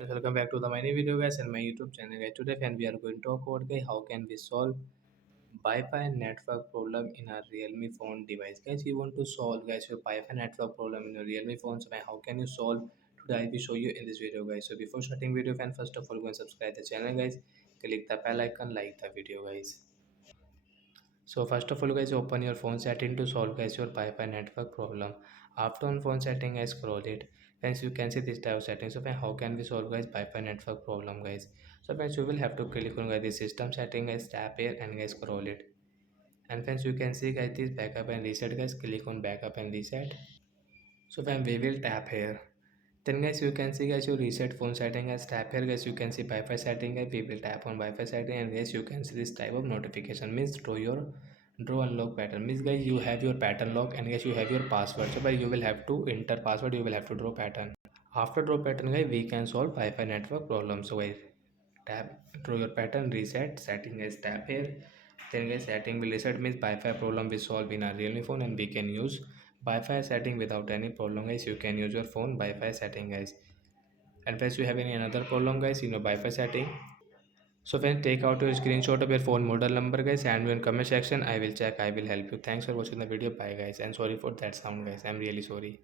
Welcome back to the my new video guys and my YouTube channel guys. Today friend we are going to talk about guys how can we solve Wi-Fi network problem in our Realme phone device. Guys, you want to solve guys your Wi-Fi network problem in your Realme phone. So how can you solve? Today I will show you in this video guys. So before starting video fan, first of all go and subscribe the channel guys. Click the bell icon, like the video guys. So first of all guys, open your phone setting to solve guys your Wi-Fi network problem. After on phone setting, I scroll it. Friends, you can see this type of settings. So how can we solve guys Wi-Fi network problem guys? So friends, you will have to click on guys the system setting guys, tap here and guys scroll it. And friends, you can see guys this backup and reset guys. Click on backup and reset. So when we will tap here, then guys you can see guys your reset phone setting as tap here guys, you can see Wi-Fi setting guys. We will tap on Wi-Fi setting and guys you can see this type of notification means draw unlock pattern means guys you have your pattern lock and guys you have your password. So you will have to enter password, you will have to draw pattern. After draw pattern guys we can solve Wi-Fi network problem. So guys tap draw your pattern, reset setting guys, tap here. Then guys setting will reset means Wi-Fi problem we solve in our Realme phone and we can use Wi-Fi setting without any problem guys. You can use your phone Wi-Fi setting guys. And if you have any another problem guys in your Wi-Fi setting, so when take out your screenshot of your phone model number guys and in comment section I will check, I will help you. Thanks for watching the video. Bye guys, and sorry for that sound guys, I'm really sorry.